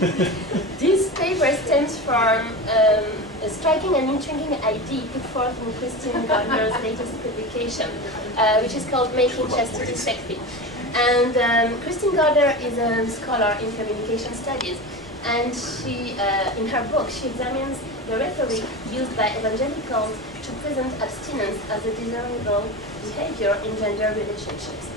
This paper stems from a striking and intriguing idea put forth in Christine Gardner's latest publication, which is called Making Chastity Sexy. And Christine Gardner is a scholar in communication studies, and she, in her book, she examines the rhetoric used by evangelicals to present abstinence as a desirable behavior in gender relationships.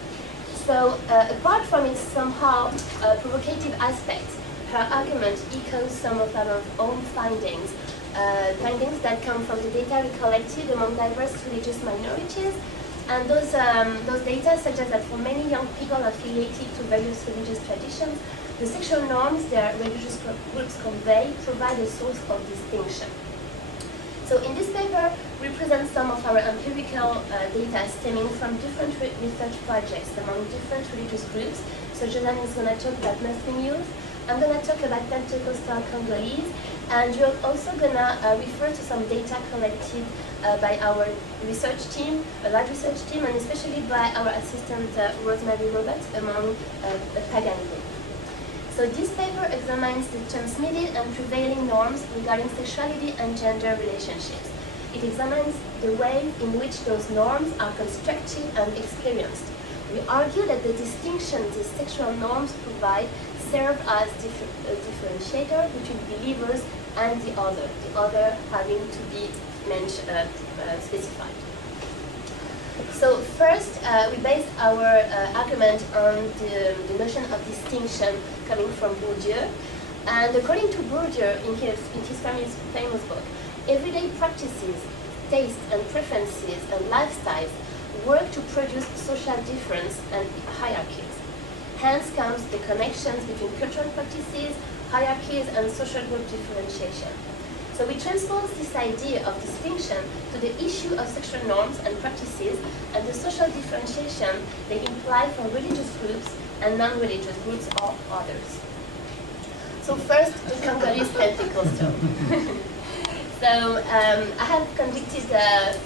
So, apart from its somehow provocative aspects, her argument echoes some of our own findings, findings that come from the data we collected among diverse religious minorities. And those data suggest that for many young people affiliated to various religious traditions, the sexual norms their religious groups convey provide a source of distinction. So in this paper, we present some of our empirical data stemming from different research projects among different religious groups. So Josiane is going to talk about Muslim youth. I'm going to talk about Pentecostal Congolese, and you're also going to refer to some data collected by our research team, a large research team, and especially by our assistant Rosemary Roberts among pagan group. So this paper examines the transmitted and prevailing norms regarding sexuality and gender relationships. It examines the way in which those norms are constructed and experienced. We argue that the distinctions these sexual norms provide serve as a differentiator between believers and the other having to be specified. So first, we base our argument on the notion of distinction coming from Bourdieu. And according to Bourdieu, in his famous book, everyday practices, tastes and preferences and lifestyles work to produce social difference and hierarchies. Hence comes the connections between cultural practices, hierarchies, and social group differentiation. So we transpose this idea of distinction to the issue of sexual norms and practices and the social differentiation they imply for religious groups and non-religious groups or others. So first, the Congolese Pentecostal. So I have conducted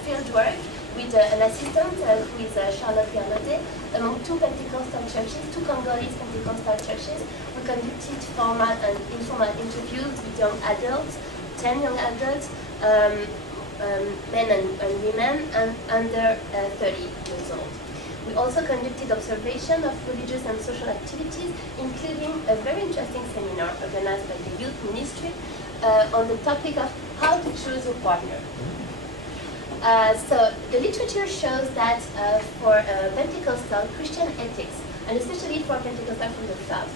field work with an assistant who is Charlotte Garnodet among two Pentecostal churches, two Congolese Pentecostal churches. We conducted formal and informal interviews with young adults, 10 young adults, men and women, and under 30 years old. We also conducted observation of religious and social activities, including a very interesting seminar organized by the Youth Ministry on the topic of how to choose a partner. So the literature shows that for Pentecostal Christian ethics, and especially for Pentecostal from the South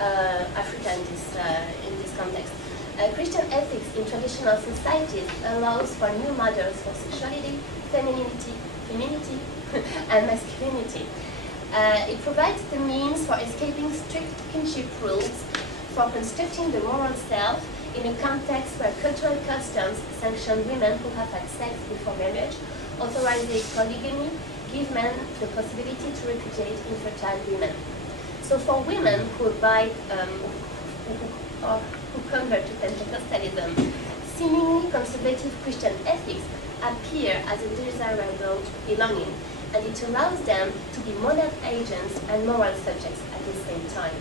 Africa in this context, Christian ethics in traditional societies allows for new models for sexuality, femininity, and masculinity. It provides the means for escaping strict kinship rules, for constructing the moral self in a context where cultural customs sanction women who have had sex before marriage, authorize polygamy, give men the possibility to repudiate infertile women. So for women who convert to Pentecostalism, seemingly conservative Christian ethics appear as a desirable belonging, and it allows them to be modern agents and moral subjects at the same time.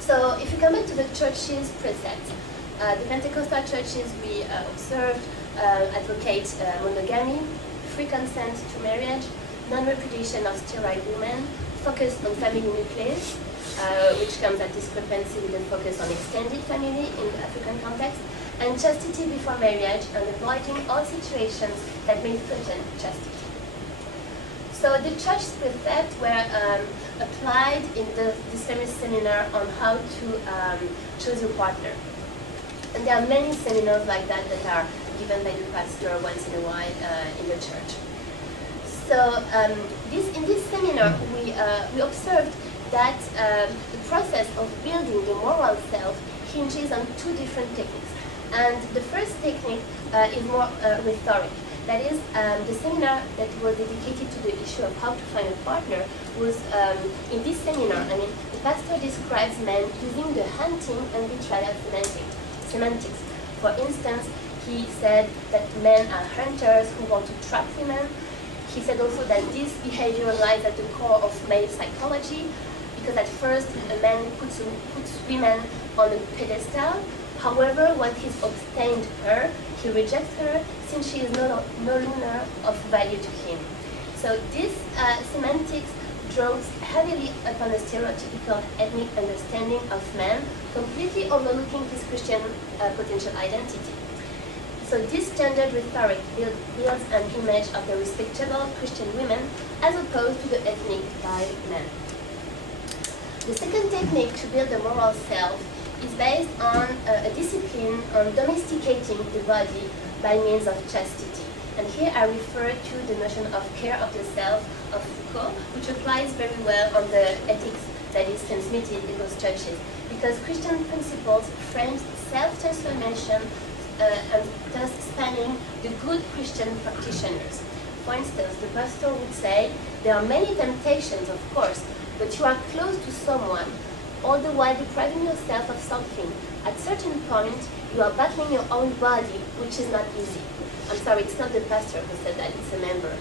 So if you come back to the church's precepts, the Pentecostal churches we observed advocate monogamy, free consent to marriage, non-repudiation of sterile women, focus on family nucleus, which comes at discrepancy with the focus on extended family in the African context, and chastity before marriage, and avoiding all situations that may threaten chastity. So the church's precepts were applied in this famous seminar on how to choose your partner. And there are many seminars like that that are given by the pastor once in a while in the church. So in this seminar, we observed that the process of building the moral self hinges on two different techniques. And the first technique is more rhetoric. That is, the seminar that was dedicated to the issue of how to find a partner was, in this seminar, the pastor describes men using the hunting and betrayal semantics. For instance, he said that men are hunters who want to trap women. He said also that this behavior lies at the core of male psychology, because at first a man puts women on a pedestal. However, when he's obtained her, he rejects her since she is no longer of value to him. So this semantics draws heavily upon a stereotypical ethnic understanding of men, completely overlooking his Christian potential identity. So this gendered rhetoric builds an image of the respectable Christian women as opposed to the ethnic dyed men. The second technique to build the moral self is based on a discipline on domesticating the body by means of chastity. And here I refer to the notion of care of the self of Foucault, which applies very well on the ethics that is transmitted in those churches, because Christian principles frames self-transformation and thus spanning the good Christian practitioners. For instance, the pastor would say, there are many temptations, of course, but you are close to someone, all the while depriving yourself of something. At a certain point, you are battling your own body, which is not easy. I'm sorry, it's not the pastor who said that, it's a member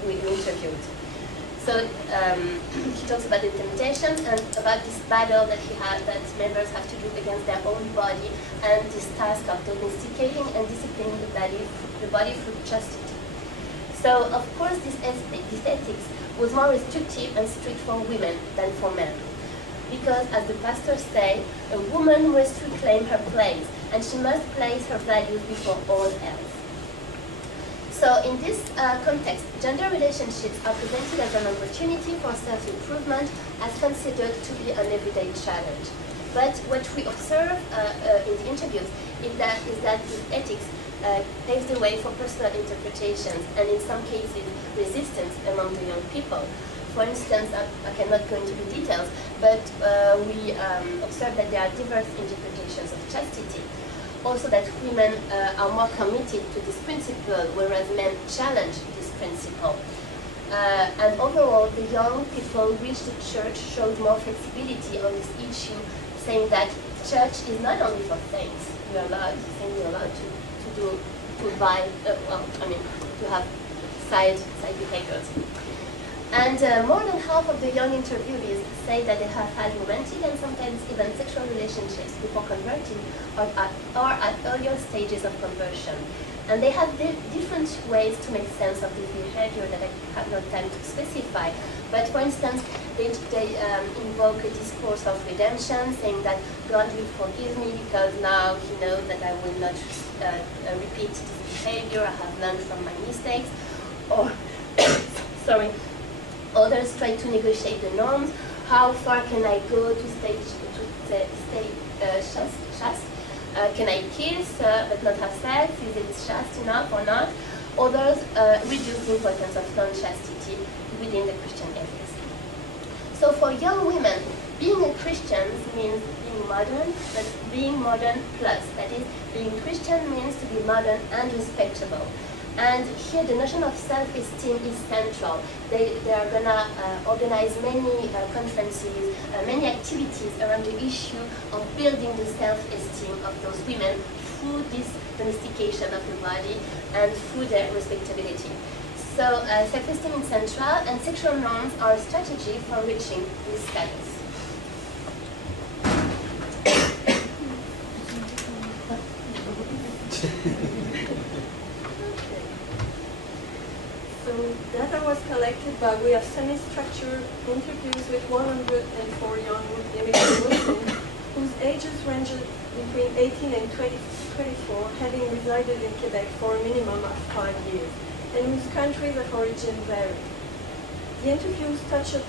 who we interviewed. So he talks about the temptation and about this battle that that members have to do against their own body and this task of domesticating and disciplining the body through chastity. So of course this ethics was more restrictive and strict for women than for men. Because as the pastors say, a woman must reclaim her place and she must place her values before all else. So in this context, gender relationships are presented as an opportunity for self-improvement as considered to be an everyday challenge. But what we observe in the interviews is that this ethics paves the way for personal interpretations and in some cases resistance among the young people. For instance, I cannot go into the details, but we observe that there are diverse interpretations of chastity. Also that women are more committed to this principle, whereas men challenge this principle. And overall, the young people which the church showed more flexibility on this issue, saying that church is not only for saints. We're allowed to have side behaviors. And more than half of the young interviewees say that they have had romantic and sometimes even sexual relationships before converting or at earlier stages of conversion. And they have different ways to make sense of this behavior that I have no time to specify. But for instance, they invoke a discourse of redemption, saying that God will forgive me because now He knows that I will not repeat this behavior, I have learned from my mistakes. Or, sorry. Others try to negotiate the norms. How far can I go to stay chaste? Can I kiss but not have sex? Is it chaste enough or not? Others reduce the importance of non-chastity within the Christian ethics. So for young women, being a Christian means being modern, but being modern plus. That is, being Christian means to be modern and respectable. And here the notion of self-esteem is central. They are going to organize many conferences, many activities around the issue of building the self-esteem of those women through this domestication of the body and through their respectability. So self-esteem is central, and sexual norms are a strategy for reaching this status. Data was collected by way of semi-structured interviews with 104 young immigrant Muslims whose ages ranged between 18 and 24, having resided in Quebec for a minimum of 5 years, and whose countries of origin varied. The interviews touched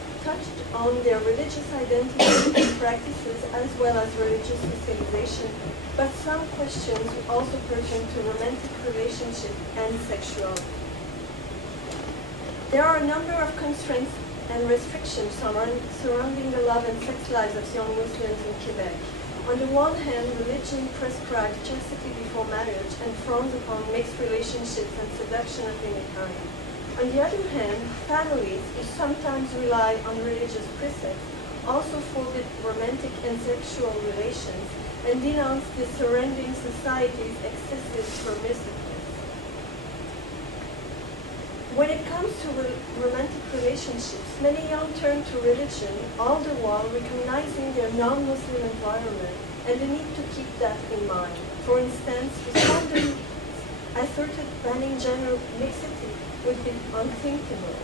on their religious identity and practices as well as religious socialization, but some questions also pertain to romantic relationships and sexuality. There are a number of constraints and restrictions surrounding the love and sex lives of young Muslims in Quebec. On the one hand, religion prescribes chastity before marriage and frowns upon mixed relationships and seduction of any kind. On the other hand, families, who sometimes rely on religious precepts, also forbid romantic and sexual relations and denounce the surrounding society's excessive permissiveness. When it comes to romantic relationships, many young turn to religion, all the while recognizing their non-Muslim environment and the need to keep that in mind. For instance, respondents asserted banning gender mixity would be unthinkable.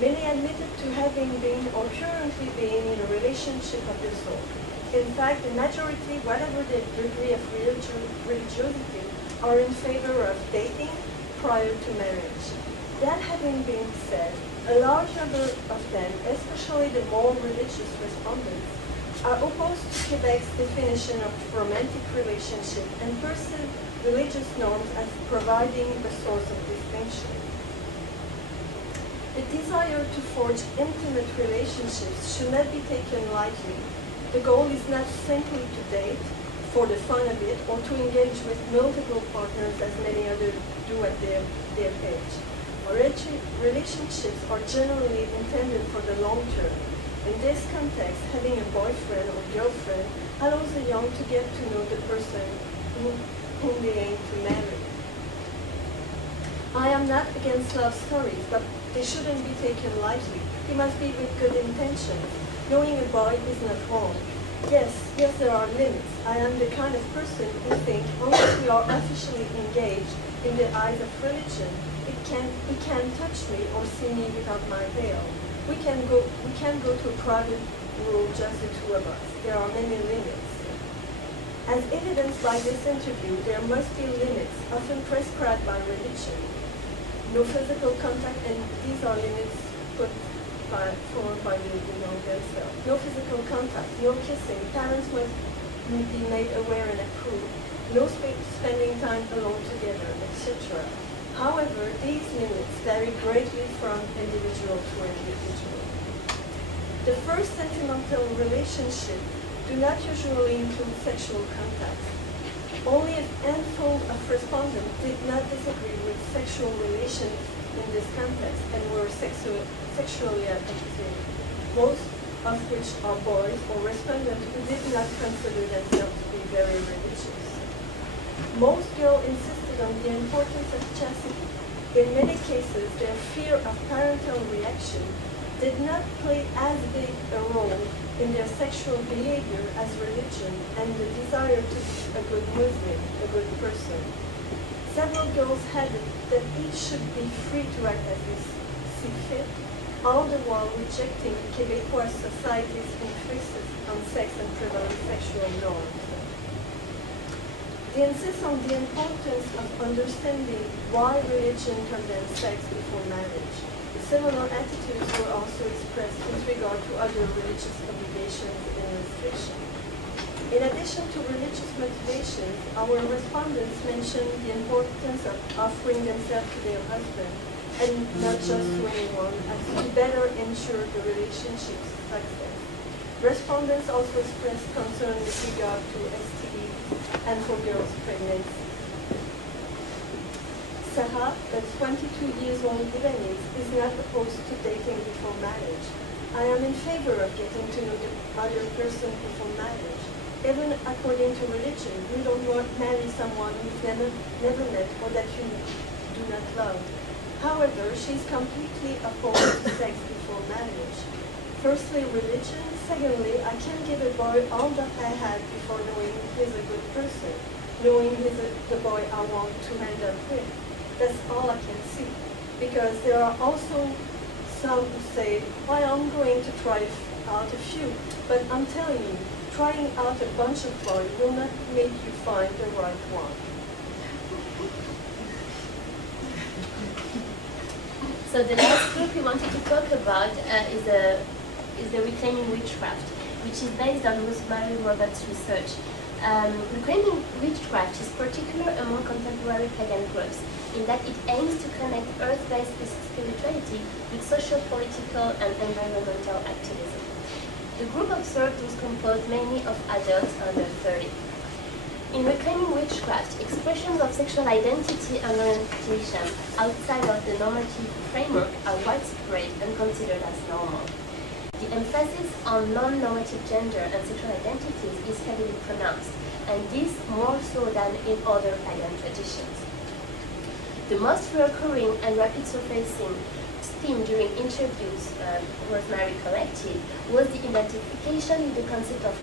Many admitted to having been or currently being in a relationship of this sort. In fact, the majority, whatever their degree of religiosity, are in favor of dating prior to marriage. That having been said, a large number of them, especially the more religious respondents, are opposed to Quebec's definition of romantic relationship and perceive religious norms as providing the source of distinction. The desire to forge intimate relationships should not be taken lightly. The goal is not simply to date for the fun of it or to engage with multiple partners as many others do at their age. Relationships are generally intended for the long term. In this context, having a boyfriend or girlfriend allows the young to get to know the person whom they aim to marry. I am not against love stories, but they shouldn't be taken lightly. They must be with good intentions. Knowing a boy is not wrong. Yes, there are limits. I am the kind of person who thinks unless we are officially engaged in the eyes of religion, he can't touch me or see me without my veil. We can go to a private room, just the two of us. There are many limits. As evidenced by this interview, there must be limits, often prescribed by religion. No physical contact, and these are limits put forward by the young themselves. No physical contact, no kissing, parents must be made aware and approve, no spending time alone together, etc. However, these limits vary greatly from individual to individual. The first sentimental relationship do not usually include sexual contact. Only a handful of respondents did not disagree with sexual relations in this context and were sexually active, most of which are boys or respondents who did not consider themselves to be very religious. Most girls insisted on the importance of chastity. In many cases, their fear of parental reaction did not play as big a role in their sexual behavior as religion and the desire to be a good Muslim, a good person. Several girls had that each should be free to act as they see fit, all the while rejecting Quebecois society's emphasis on sex and prevalent sexual norms. They insist on the importance of understanding why religion condemns sex before marriage. Similar attitudes were also expressed with regard to other religious obligations and restrictions. In addition to religious motivations, our respondents mentioned the importance of offering themselves to their husband, and not just to anyone, as to better ensure the relationship's success. Respondents also expressed concern with regard to STDs and for girls' pregnancy. Sarah, a 22-year-old Lebanese, is not opposed to dating before marriage. I am in favor of getting to know the other person before marriage. Even according to religion, you don't want to marry someone you've never met or that you do not love. However, she is completely opposed to sex before marriage. Firstly, religion. Secondly, I can't give a boy all that I had before knowing he's a good person, knowing he's the boy I want to end up with. That's all I can see. Because there are also some who say, well, I'm going to try out a few. But I'm telling you, trying out a bunch of boys will not make you find the right one. So the last group we wanted to talk about is the Reclaiming Witchcraft, which is based on Rosemary Roberts' research. Reclaiming witchcraft is particular among contemporary pagan groups, in that it aims to connect earth-based spirituality with social, political, and environmental activism. The group observed was composed mainly of adults under 30. In Reclaiming Witchcraft, expressions of sexual identity and orientation outside of the normative framework are widespread and considered as normal. The emphasis on non-normative gender and sexual identities is heavily pronounced, and this more so than in other pagan traditions. The most recurring and rapid surfacing theme during interviews Rosemary collected was the identification with the concept of